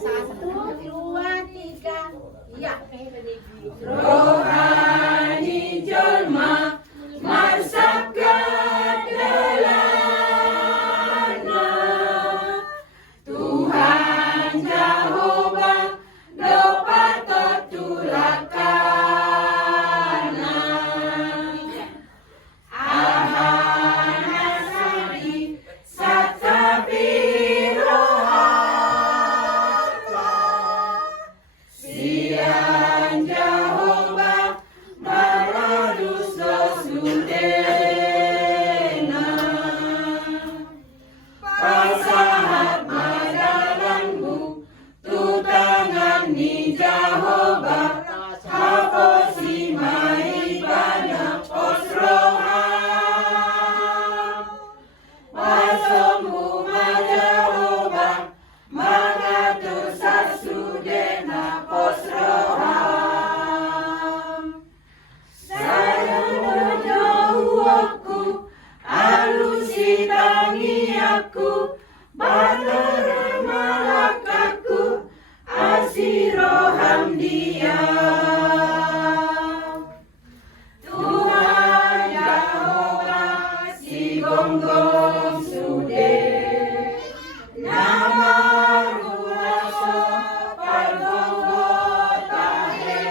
Satu, dua, tiga, ya. Rohani jelma marsaka delana, Tuhan Jehovah dapat tulakana. Ahana sari satabiro harta, sian Jehovah maradus dosudena. Pasahat madalanmu tu tangan ni Jehovah, haposi maibana osroham. Pasomu ma Jehovah mengatur sasudena posroham. Sayang jauh aku, alusi tangi aku, batera malakaku, asiroham dia. Tuhan Jehovah si gonggong sude, nama ruaso pargongo tahe,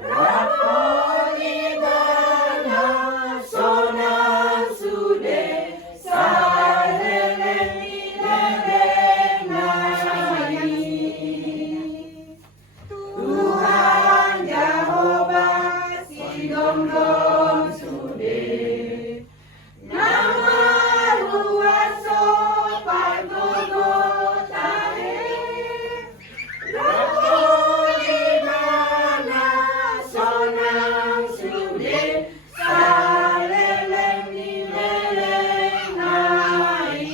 raponi dana sonang sude, saleleni lelenai. Tuhan Jehovah si gonggong sude, nama ruaso pargongo tahe, raponi dana sonang sude, saleleni lelenai.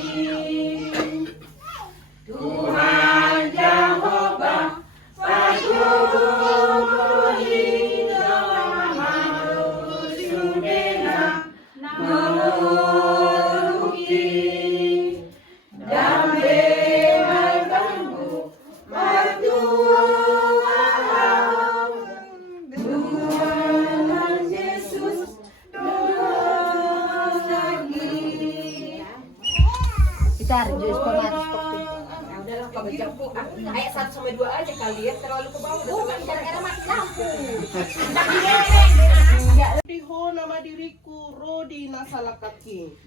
Tuhan Jehovah patuhi nama sudena menguruki damai malkanmu mertuaham. Tuhan Yesus terus lagi. Kita harus pemarus Ayat 1 sampai 2 aja kali ya, terlalu ke bawah. bukan gara-gara mati lampu. Diho nama diriku Rodi nasalakaki.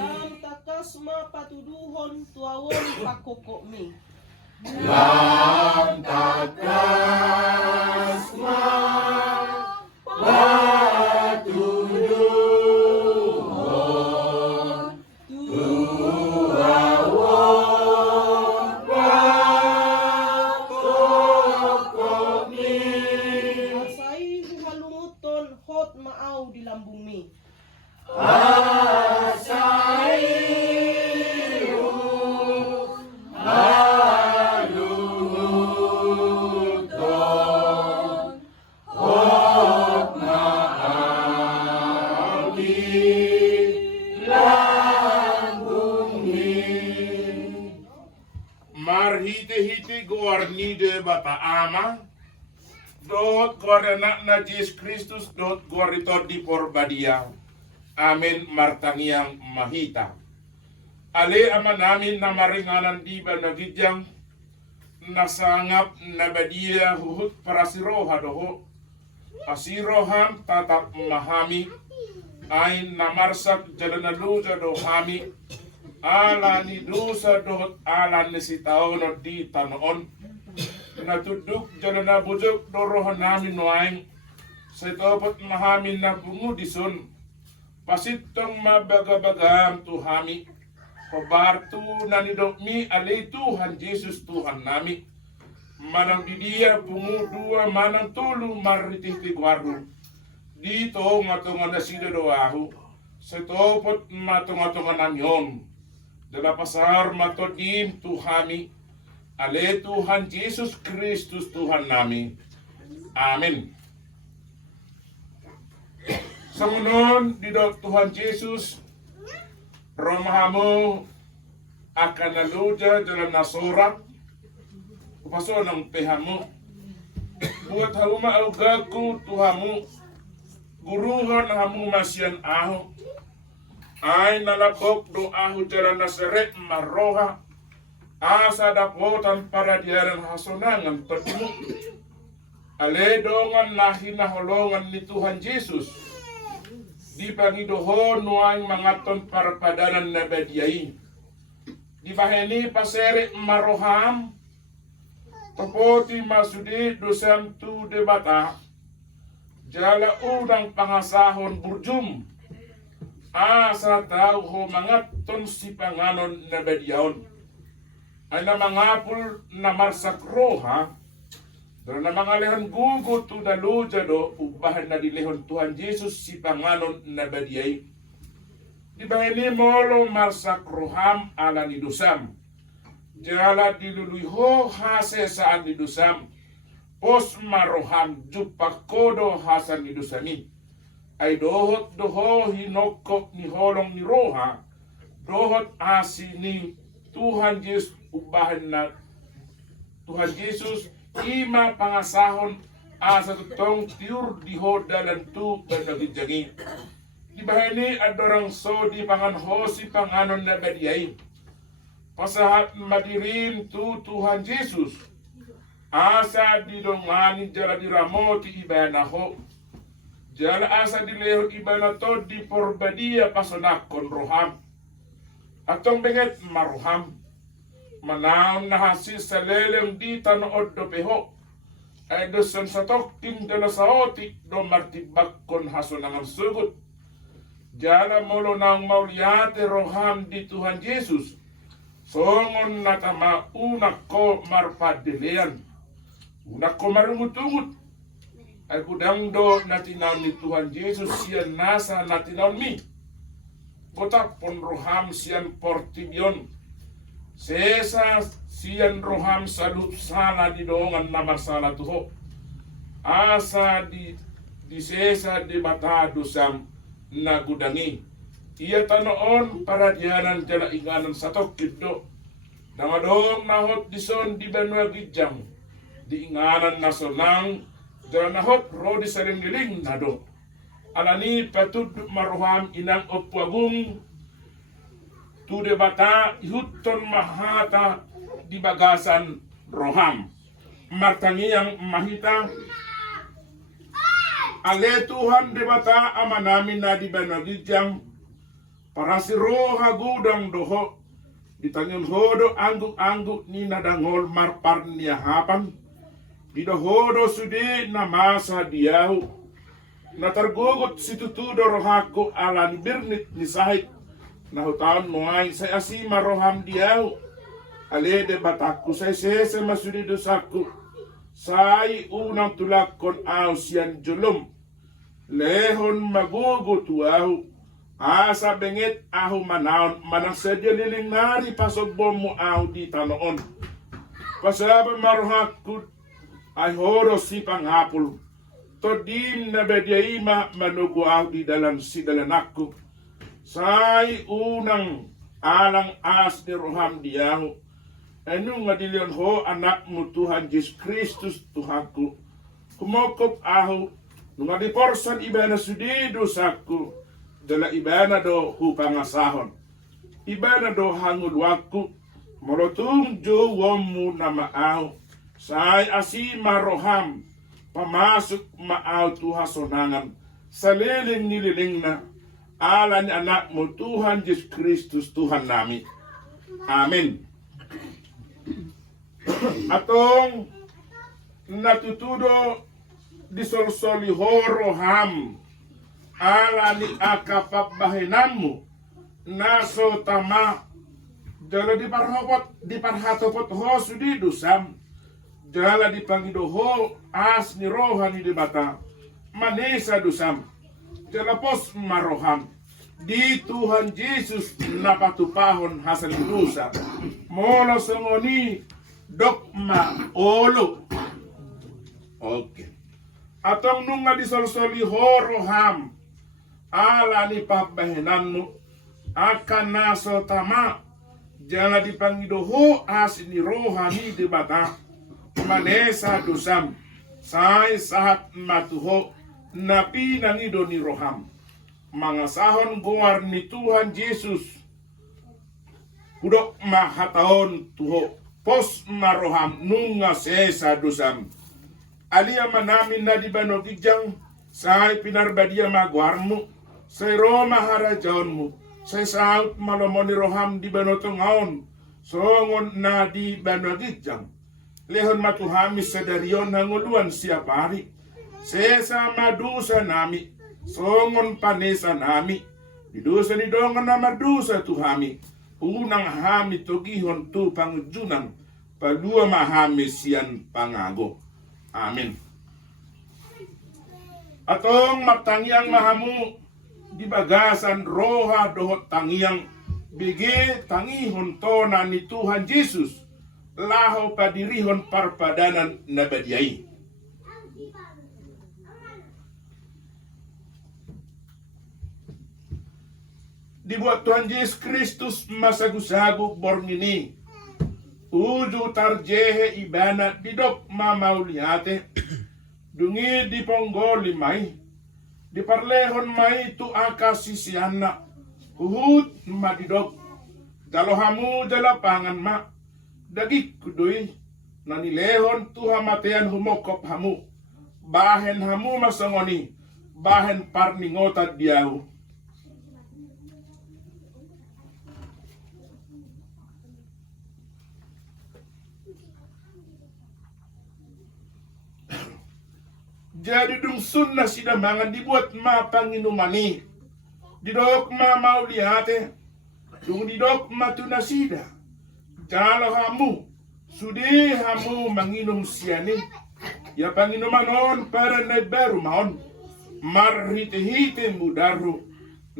Dalam takasma patuduhon tuawon pakokokmi. Lam takasma patuduhon tuawon pakokokmi. Asai huhalumuton hot maaw di lambung mi. Asairu haluton hot maaw di lambung mi. Marhite-hite gornide bata ama, dot gorenak na Jesus Kristus dot gorito di porbadia. Amin martangiang mahita. Ale ama namin na maringanan di ba nagidyang nasangap na badia huhut para siroha doho. Asiroham tatak mahami ay namarsak jalanaluja dohami. Ala ni dosa dohot ala ni si tao no di tanoon. Natuduk jalana bujok dorohan namin noaing. Sa topot mahamin na bungudison. Pasitong mabagabagam tuhami. Pabartu na ni mi alay Tuhan Jesus Tuhan nami. manang didia pungudua manang tulu marititi guardo. Dito ngatungan na sida doahu. Setopot matungatungan nanyon. Dala pasar matodin Tuhami. Ale Tuhan Yesus Kristus Tuhan nami. Amin. Samunon didot Tuhan Yesus romahamu akan naluja dalam nasora upaso ng tehamu buat hauma augaku Tuhamu guruhon hamu masyan aho ay nalapok do aho jalan Nasaret maroha asa dapotan para diaran hasonangan todimu ale dongan nahinaholongan ni Tuhan Yesus di pangidohon nuang mangaton para padanan na badiay di baheni pasere maroham topoti masudi dosam tu debata jala udang pangasahon burjum asa tau ho mangaton si panganon na badiyaon ay na mangapul na marsak roha dahil na mga lehan gugut tu daluja do ubahan na dilehon Tuhan Yesus si panganon na badiyay di ba ini molo marsak roham ala ni dosam jala diluluiho hase saan ni dosam pos maroham jupakodo hasan ni dosami ay dohot doho hinokok ni holong ni roha dohot asi ni Tuhan Yesus ubahan na Tuhan Yesus ima pangasahon asa tutong tiur dihodalan tu benagijagi di bahani adorang so di pangan hosi panganon na badiyay pasahat madirim tu Tuhan Yesus asa didongani jala diramoti ibanaho jala asa dileho ibanato di porbadia pasonakon roham atong benget maruham manam na hasis sa lelem di tanood do peho ay dosan sa tokting dala sa otik do martibak kon hasonangan sugut jala molo nang mauliyate roham di Tuhan Yesus songon natama unak ko marpadelean unak ko marungutungut ay kudang do natinaw ni Tuhan Yesus siyan nasa natinaw mi botak pon roham siyan portibyon sesa siyan roham salut sala di dongan na marsala tuho asa di sesa di batado sam na gudangi iya tanoon para dianan jala inganan satok kiddo nangadong nahot dison di banwa gijam di inganan nasonang jala nahot rodi saling liling nado alani patud maruham inang opwagung tude bata ihutton mahata di bagasan roham martangiyang mahita ale Tuhan de bata amanamin na di banagijang para si roha gudang doho ditanyon hodo angguk ni nadangol marpar niya hapan di dohodo sudi na masa diyahu natargugot si tutudo rohako alan birnit ni sahit nahutaan mo ay sa asima roham diyaw ale de batakku say sese masudi dosaku say unang tulakon aw siyan julum lehon magugutu aw asa bengit aho manaon manang sadya liling nari pasogbo mo aw di tanoon pasaba marohakku ay horo si pangapul to din na bedyaima manugo aw di dalan si dalanakku say unang alang as ni roham diyahu anong madilion ho anak mo Tuhan Jesus Kristus Tuhanku kumokop aho nung adiporsan iba na sudido sakku dala iba na do hupangasahon iba na do hangulwaku molotung jowom mo na maaw say asima roham pamasok maaw tuhasonangan sa liling nililing na ala ni anak mo Tuhan Yesus Kristus Tuhan namin. Amen. Atong natutudo disolsoli horoham ala ni akapabahinan mo naso tama jalo di parhatopot ho sudi dusam jala dipangidoho as ni rohani di bata manesa dosam jala pos maroham di Tuhan Yesus napatupahon hasil dosa molo songoni dokma olo. Oke. Atong nunga disolsoli horoham ala ni pabahenanmu akan naso tama jala dipangidoho as ni rohani di bata manesa dosam sai sahat matuho napi nangido ni roham mangasahon guar ni Tuhan Yesus hudok mahataon tuho pos maroham nunga sesa dosam alia manamin na di banogijang sai pinarbadia maguarmu sai roma harajaonmu sai saut malomoni roham di banotongaon songon na di banogijang lehon matuhamis sadarion hanguluan siap hari sesa madusa nami songon panesa nami didosa ni dongan na madusa tuhami unang hami togihon tu pangujunan palua mahami sian pangago. Amin. Atong magtangiang mahamu di bagasan roha dohot tangiang bigi tangihon tona ni Tuhan Yesus laho padirihon parpadanan na badiai. Dibuat Tuhan Yesus Kristus masagusagu bornini uju tarjehe ibana didok mamauliate dungi di ponggoli mai di parlehon mai tu akasisiana uhut madidok dalohamu dalapangan ma dagik kudui nanilehon tu hamatean humokop hamu bahen hamu masangoni bahen parningota diau. Jadi dung sunnah sidamangan dibuat ma panginumani didok ma maulihate dung didok ma tunasida jalo hamu sudi hamu manginum siani ya panginumanon para na baru maon marhite-hite mudaru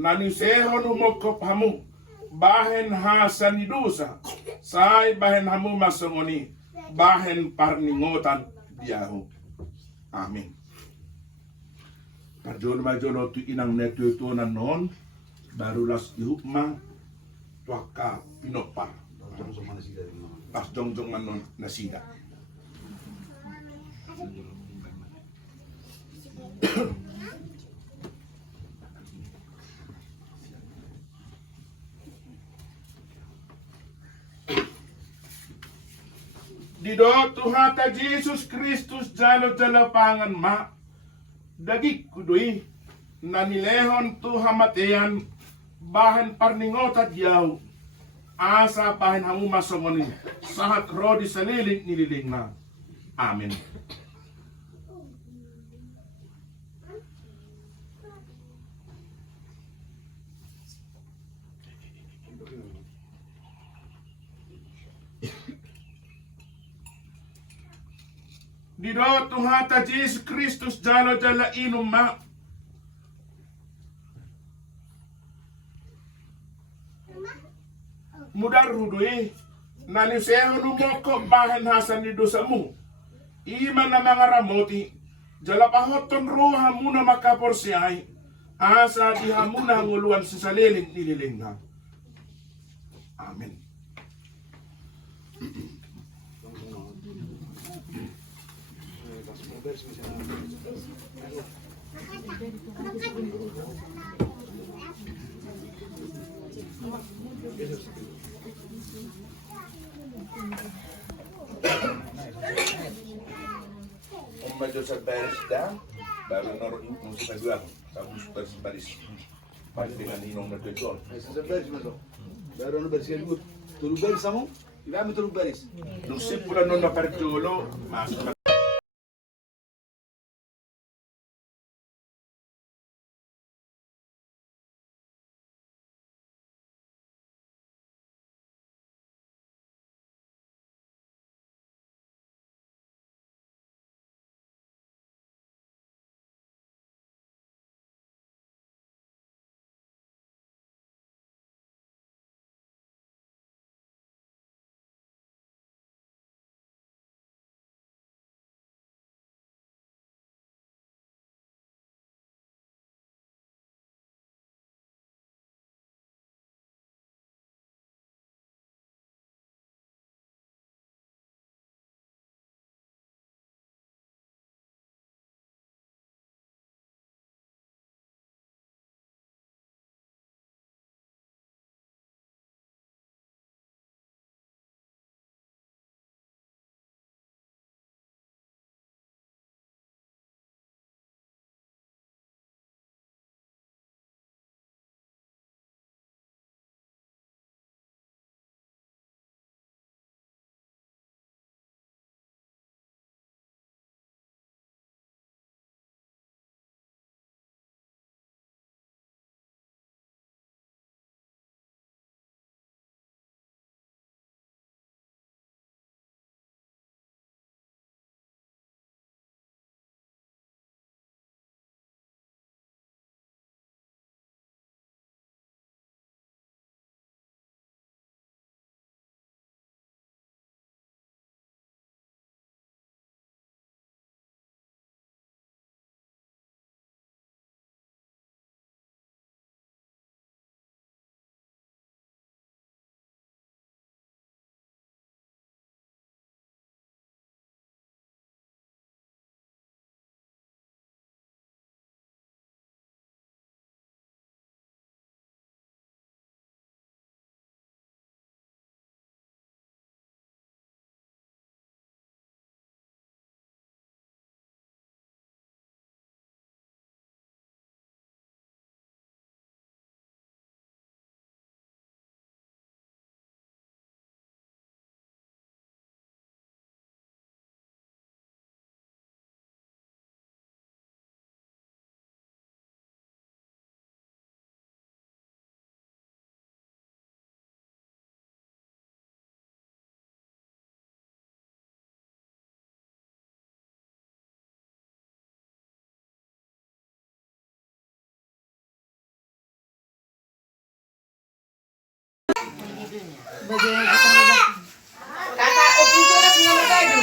nanusehon umokop hamu bahen hasan dosa sai bahen hamu masongoni bahen parningotan diahu. Amin. Karjon majono tu inang netu tu nanon baru las dihukma tuaka pinopa pas jongjong manon nasida. Dido tuhata Yesus Kristus jalo jalapangan ma dagik kudui nanilehon tu hamatean bahan parningota diau asa bahan hamu masongoni sahat rodi saliling nililing na. Amin. Dido tuhata Yesus Kristus jalo jala inum ma mudar hudui nani seho numoko bahan hasan di dosamu iman na mga ramoti jala pahoton roha muna makaporsiay asa di hamuna nguluan sa saliling nililing na. Amin. Medyo sa baris da, baru naruh musik dua, kamu baris dengan inong na tujuan. Sa baris mo baru ano baris yan good. Tulog baris mo? Iba mo tulog baris. Nung simpulan nun na paritulo, mas Kakak Op itu udah ngambil baju.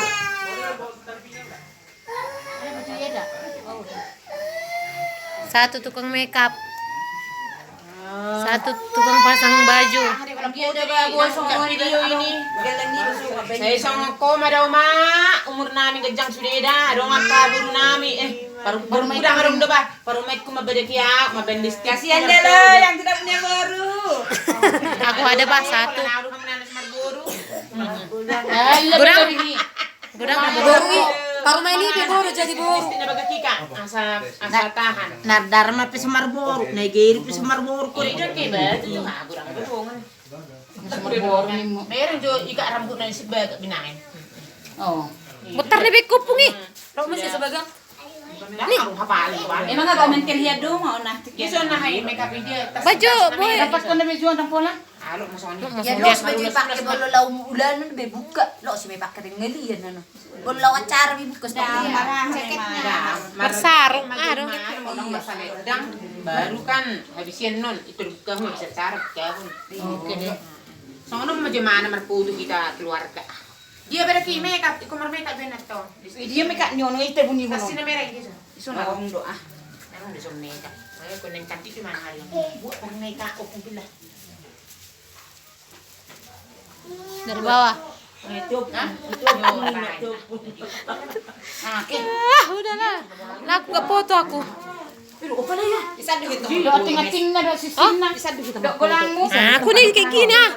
Satu tukang makeup. Satu tukang pasang baju. Dia udah bagus sama video ini. Saya sama ko madaw ma umur namin gajang sudeda dong kabur nami baru udah marung udah ba baru make ko mabedekya mabendis kasihan deh lo yang tidak punya baru. Aku ada bah satu. Gudang Baru main ini baru jadi baru. Istina baga kika asa tahan. Nah, Dharma pi semar baru, Nigeri pi semar baru. Ko ida ke ba itu gurang beruang. Semar baru meron jo ika rambut na si baga binain. Oh. mutar nih kupung nih. Lo masih sebagai Nih, hafalin ko. emang agak mentir hiya do mau nah. Iso na hay makeup dia. Baju, boy. Dapat ko na medyo ang pola. Alo masoni. Ya lo sebagai pakai bolo law ulan be buka. Lo si may pakai ngalian ano. Bolo law acara bi buka sa ceketnya. Bersarung, aduh. Orang masalah udang baru kan habisnya non itu bukan bisa cara kawin. Oke deh. Soalnya mau gimana merputu kita keluarga. Dia berarti makeup, ikut makeup benar toh. Dia mereka nyono itu bunyi Kasih bunyi. merah gitu. Isu na Nawang doa. Emang bisa makeup. Ayo kau neng cantik di mana hari ini? Buat pang makeup aku pilih. Dari bawah. Itu. Itu. Ah, oke. Udahlah. Nah, aku gak foto aku. Pero apa na ya? Isa dito. Tingting na do si Sina. Isa dito. Golango. Nah, aku nih kayak gini ah.